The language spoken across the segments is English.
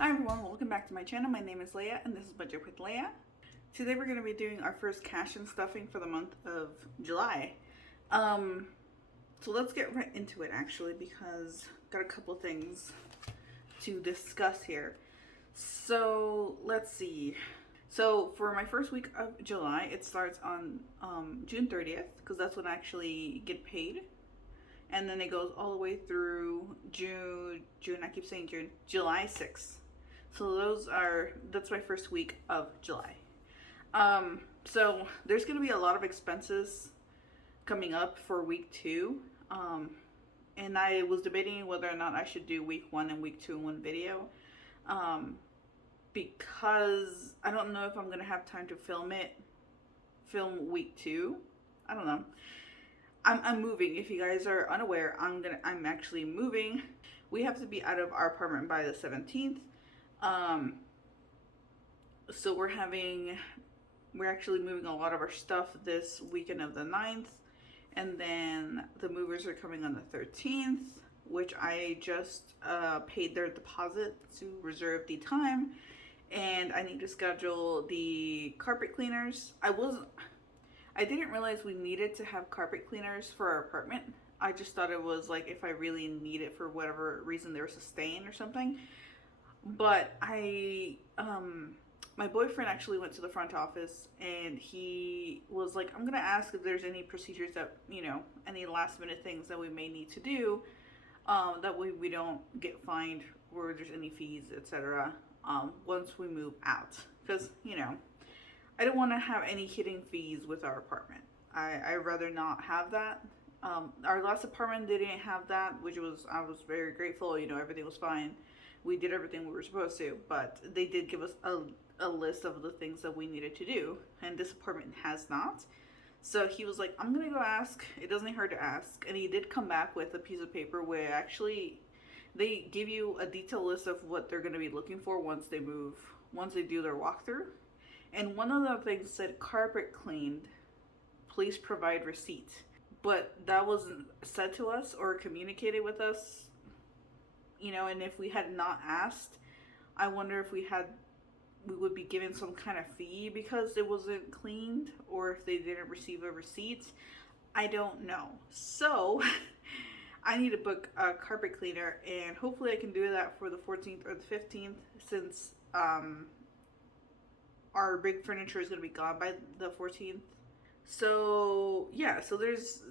Hi everyone, welcome back to my channel. My name is Leia and this is Budget with Leia. Today we're going to be doing our first cash and stuffing for the month of July. So let's get right into it actually, because I've got a couple things to discuss here. So let's see. So for my first week of July, it starts on June 30th, because that's when I actually get paid. And then it goes all the way through July 6th. So that's my first week of July. So there's going to be a lot of expenses coming up for week 2. And I was debating whether or not I should do week 1 and week 2 in one video. Because I don't know if I'm going to have time to film film week 2. I don't know. I'm moving. If you guys are unaware, I'm actually moving. We have to be out of our apartment by the 17th. So we're actually moving a lot of our stuff this weekend of the 9th, and then the movers are coming on the 13th, which I just paid their deposit to reserve the time, and I need to schedule the carpet cleaners. I didn't realize we needed to have carpet cleaners for our apartment. I just thought it was like if I really need it for whatever reason there was a stain or something. But my boyfriend actually went to the front office and he was like, I'm gonna ask if there's any procedures that, any last minute things that we may need to do, that way we don't get fined or there's any fees, etc. Once we move out, because I don't want to have any hidden fees with our apartment. I'd rather not have that. Our last apartment didn't have that, I was very grateful. Everything was fine. We did everything we were supposed to, but they did give us a list of the things that we needed to do, and this apartment has not. So he was like, I'm gonna go ask. It doesn't hurt to ask. And he did come back with a piece of paper where actually they give you a detailed list of what they're gonna be looking for once they do their walkthrough. And one of the things said carpet cleaned, please provide receipt. But that wasn't said to us or communicated with us, and if we had not asked, I wonder if we would be given some kind of fee because it wasn't cleaned, or if they didn't receive a receipt. I don't know. So I need to book a carpet cleaner, and hopefully I can do that for the 14th or the 15th, since our big furniture is going to be gone by the 14th. So yeah, so there's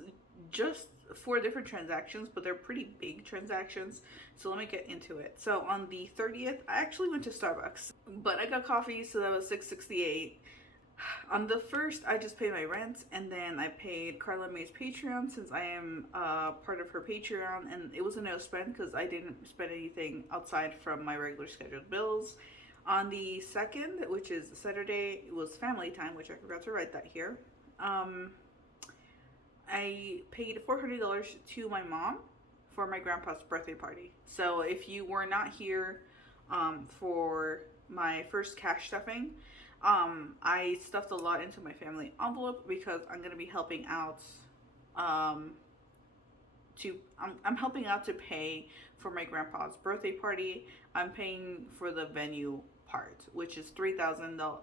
just 4 different transactions, but they're pretty big transactions. So let me get into it. So on the 30th, I actually went to Starbucks, but I got coffee, so that was $6.68. On the 1st, I just paid my rent, and then I paid Carla May's Patreon, since I am part of her Patreon, and it was a no spend because I didn't spend anything outside from my regular scheduled bills. On the 2nd, which is Saturday, it was family time, which I forgot to write that here. I paid $400 to my mom for my grandpa's birthday party. So if you were not here for my first cash stuffing, I stuffed a lot into my family envelope because I'm going to be helping out I'm helping out to pay for my grandpa's birthday party. I'm paying for the venue part, which is $3,000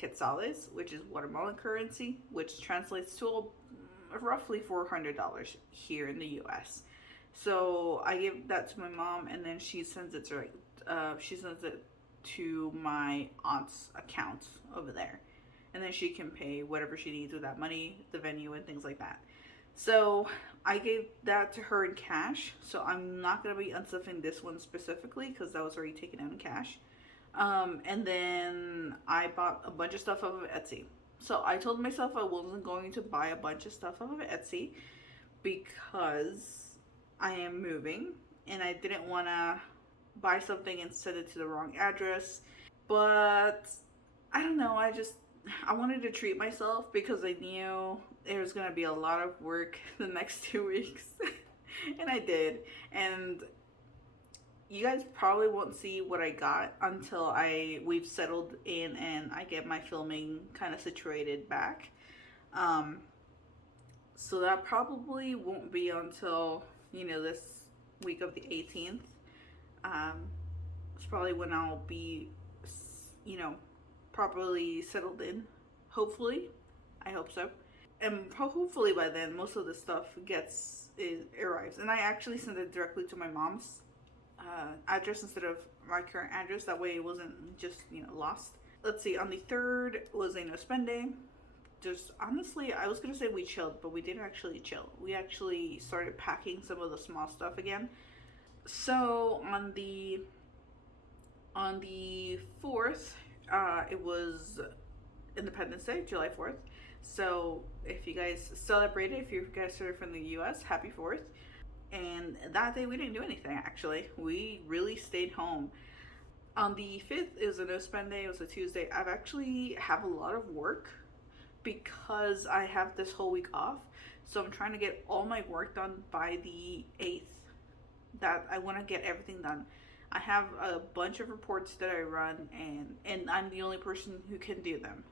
quetzales, which is Guatemalan currency, which translates to roughly $400 here in the US. So I give that to my mom, and then she sends it to my aunt's account over there, and then she can pay whatever she needs with that money, the venue and things like that. So I gave that to her in cash, so I'm not going to be unstuffing this one specifically because that was already taken out in cash. And then I bought a bunch of stuff off of Etsy. So I told myself I wasn't going to buy a bunch of stuff off of Etsy because I am moving and I didn't want to buy something and send it to the wrong address. But I don't know, I wanted to treat myself because I knew there was going to be a lot of work the next 2 weeks. And I did. And you guys probably won't see what I got until we've settled in and I get my filming kind of situated back. So that probably won't be until, this week of the 18th. It's probably when I'll be, properly settled in. Hopefully, I hope so. And hopefully by then, most of the stuff arrives. And I actually sent it directly to my mom's address instead of my current address. That way, it wasn't just lost. Let's see. On the 3rd was a no spend day. Just honestly, I was gonna say we chilled, but we didn't actually chill. We actually started packing some of the small stuff again. So on the 4th, it was Independence Day, July 4th. So if you guys celebrate it, if you guys are from the US, happy 4th. And that day we didn't do anything actually. We really stayed home. On the 5th, it was a no spend day. It was a Tuesday. I've actually have a lot of work because I have this whole week off. So I'm trying to get all my work done by the 8th. That I want to get everything done. I have a bunch of reports that I run, and I'm the only person who can do them.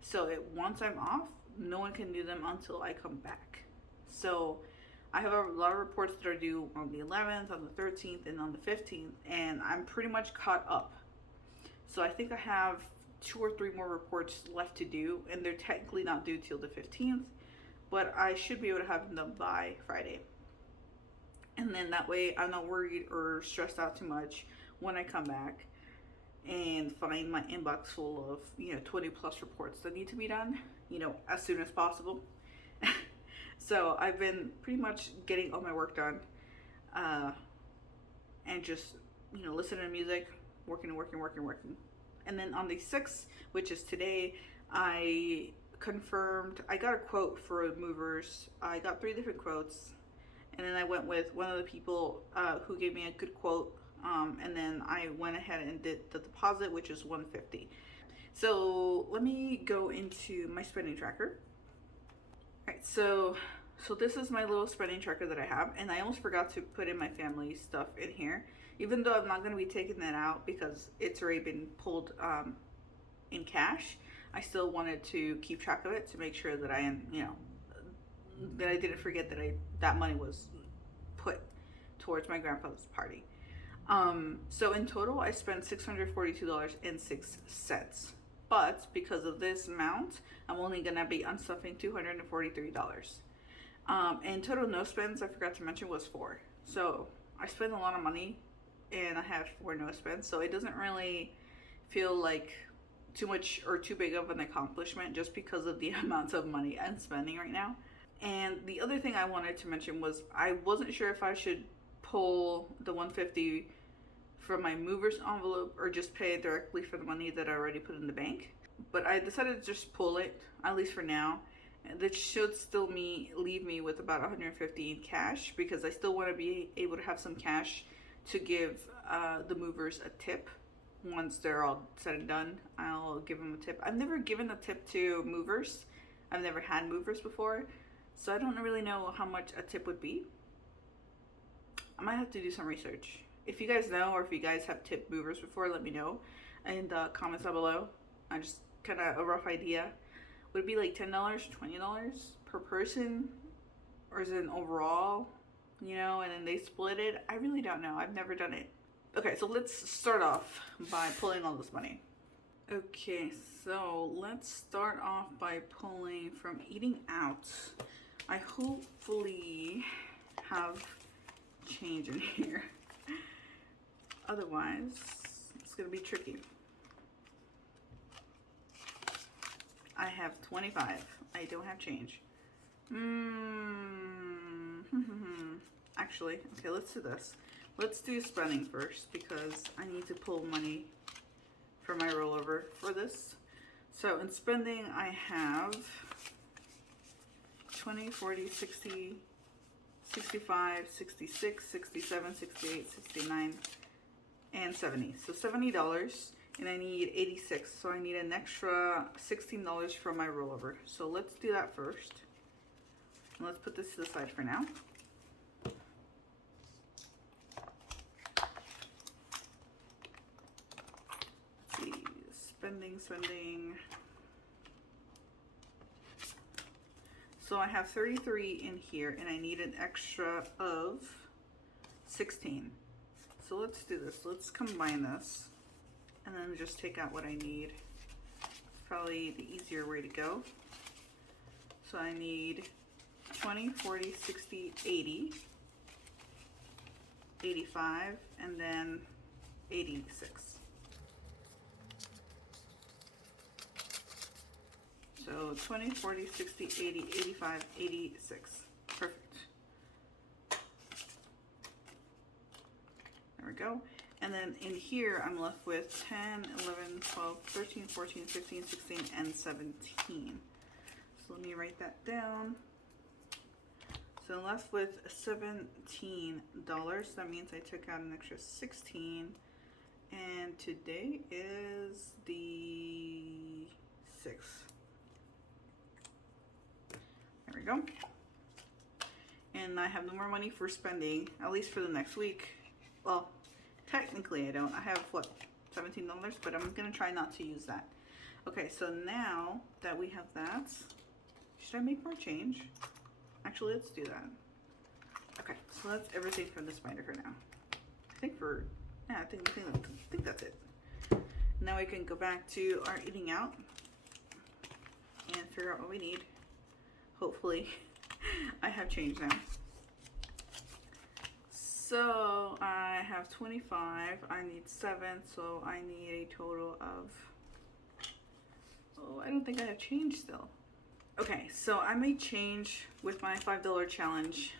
So once I'm off, no one can do them until I come back. So I have a lot of reports that are due on the 11th, on the 13th, and on the 15th, and I'm pretty much caught up. So I think I have 2 or 3 more reports left to do, and they're technically not due till the 15th, but I should be able to have them done by Friday. And then that way I'm not worried or stressed out too much when I come back and find my inbox full of 20 plus reports that need to be done as soon as possible. So I've been pretty much getting all my work done, and just listening to music, working. And then on the 6th, which is today, I got a quote for movers. I got 3 different quotes, and then I went with one of the people who gave me a good quote, and then I went ahead and did the deposit, which is $150. So let me go into my spending tracker. All right, so this is my little spending tracker that I have, and I almost forgot to put in my family stuff in here, even though I'm not going to be taking that out because it's already been pulled in cash. I still wanted to keep track of it to make sure that that I didn't forget that money was put towards my grandpa's party. So in total, I spent $642.06. But because of this amount, I'm only gonna be unstuffing $243. And total no spends, I forgot to mention, was 4. So I spend a lot of money, and I have 4 no spends. So it doesn't really feel like too much or too big of an accomplishment just because of the amounts of money I'm spending right now. And the other thing I wanted to mention was I wasn't sure if I should pull the $150 from my mover's envelope or just pay it directly for the money that I already put in the bank. But I decided to just pull it, at least for now. That should still leave me with about $150 in cash, because I still want to be able to have some cash to give the movers a tip. Once they're all said and done, I'll give them a tip. I've never given a tip to movers. I've never had movers before, so I don't really know how much a tip would be. I might have to do some research. If you guys know, or if you guys have tipped movers before, let me know in the comments down below. I just kind of a rough idea. Would it be like $10, $20 per person? Or is it an overall, and then they split it? I really don't know. I've never done it. Okay, so let's start off by pulling all this money. Okay, so let's start off by pulling from eating out. I hopefully have change in here. Otherwise, it's gonna be tricky. I have 25. I don't have change. Actually, okay, let's do this. Let's do spending first, because I need to pull money for my rollover for this. So in spending, I have 20, 40, 60, 65, 66, 67, 68, 69, and 70. So $70, and I need 86. So I need an extra $16 for my rollover. So let's do that first. And let's put this to the side for now. Let's see, spending. So I have 33 in here, and I need an extra of 16. so let's do this. Let's combine this and then just take out what I need. It's probably the easier way to go. So I need 20, 40, 60, 80, 85, and then 86. So 20, 40, 60, 80, 85, 86. Perfect. There we go. And then in here, I'm left with 10, 11, 12, 13, 14, 15, 16, and 17. So let me write that down. So I'm left with $17. That means I took out an extra 16. And today is the 6th. There we go. And I have no more money for spending, at least for the next week. Well, technically I don't. I have, what, $17? But I'm going to try not to use that. Okay, so now that we have that, should I make more change? Actually, let's do that. Okay, so that's everything from this binder for now. I think that's it. Now we can go back to our eating out and figure out what we need. Hopefully, I have change now. So I have 25. I need 7, so I need a total of. Oh, I don't think I have change still. Okay, so I made change with my $5 challenge.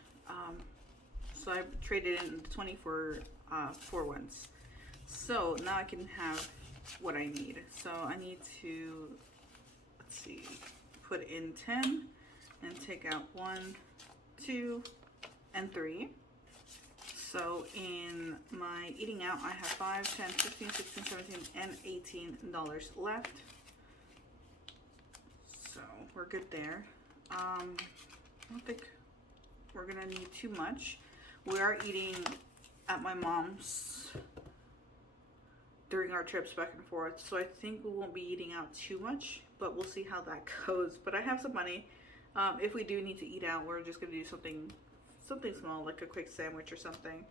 So I traded in the 20 for 4 ones. So now I can have what I need. So I need to, let's see, put in 10 and take out 1, 2, and 3. So in my eating out, I have 5, 10, 15, 16, 17, and $18 left. So we're good there. I don't think we're gonna need too much. We are eating at my mom's during our trips back and forth, so I think we won't be eating out too much, but we'll see how that goes. But I have some money. If we do need to eat out, we're just gonna do something small, like a quick sandwich or something.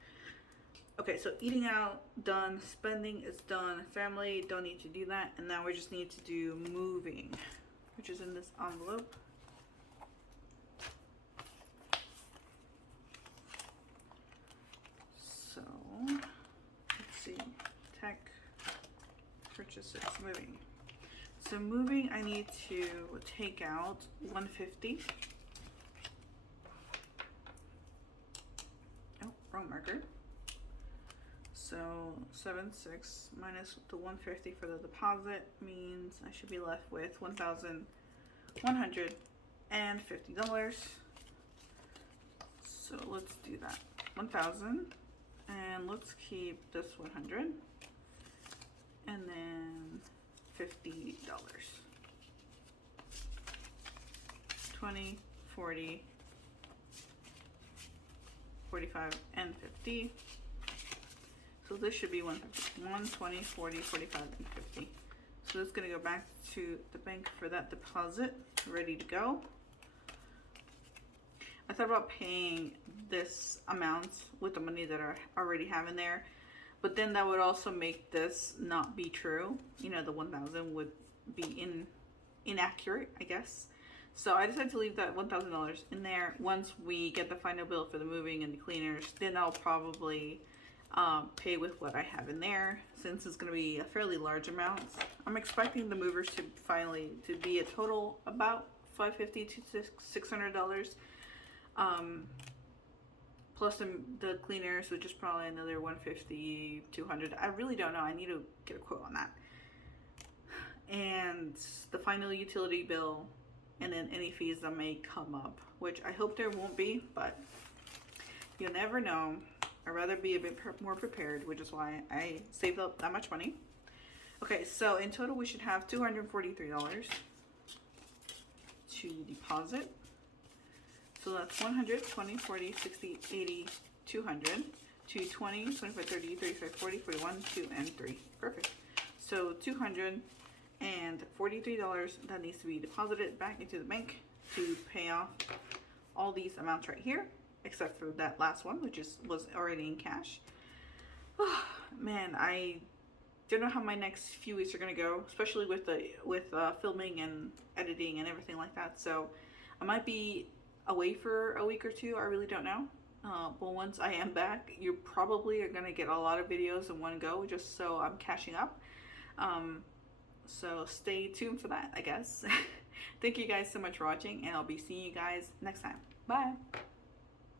Okay, so eating out done, spending is done, family don't need to do that, and now we just need to do moving, which is in this envelope. So let's see, tech, purchases, moving. So moving, I need to take out 150. Oh, wrong marker. So 76 minus the 150 for the deposit means I should be left with $1,150. So let's do that. 1,000, and let's keep this 100, and then $50. 20, 40, 45, and 50. So this should be 120, 40, 45, and 50. So this is going to go back to the bank for that deposit, ready to go. I thought about paying this amount with the money that I already have in there, but then that would also make this not be true. You know, the 1,000 would be inaccurate, I guess. So I decided to leave that $1,000 in there. Once we get the final bill for the moving and the cleaners, then I'll probably pay with what I have in there, since it's going to be a fairly large amount. I'm expecting the movers to finally be a total about $550 to $600. Plus the cleaners, which is probably another $150, $200. I really don't know. I need to get a quote on that. And the final utility bill, and then any fees that may come up, which I hope there won't be, but you never know. I'd rather be a bit more prepared, which is why I saved up that much money. Okay, so in total we should have $243 to deposit. So that's 100, 20, 40, 60, 80, 200, to 20, 25, 30, 35, 40, 41, 2, and 3. Perfect. So $243 that needs to be deposited back into the bank to pay off all these amounts right here, except for that last one, which was already in cash. Man, I don't know how my next few weeks are gonna go, especially with filming and editing and everything like that. So I might be away for a week or two. I really don't know. But once I am back, you probably are gonna get a lot of videos in one go, just so I'm catching up. So stay tuned for that, I guess. Thank you guys so much for watching, and I'll be seeing you guys next time. Bye.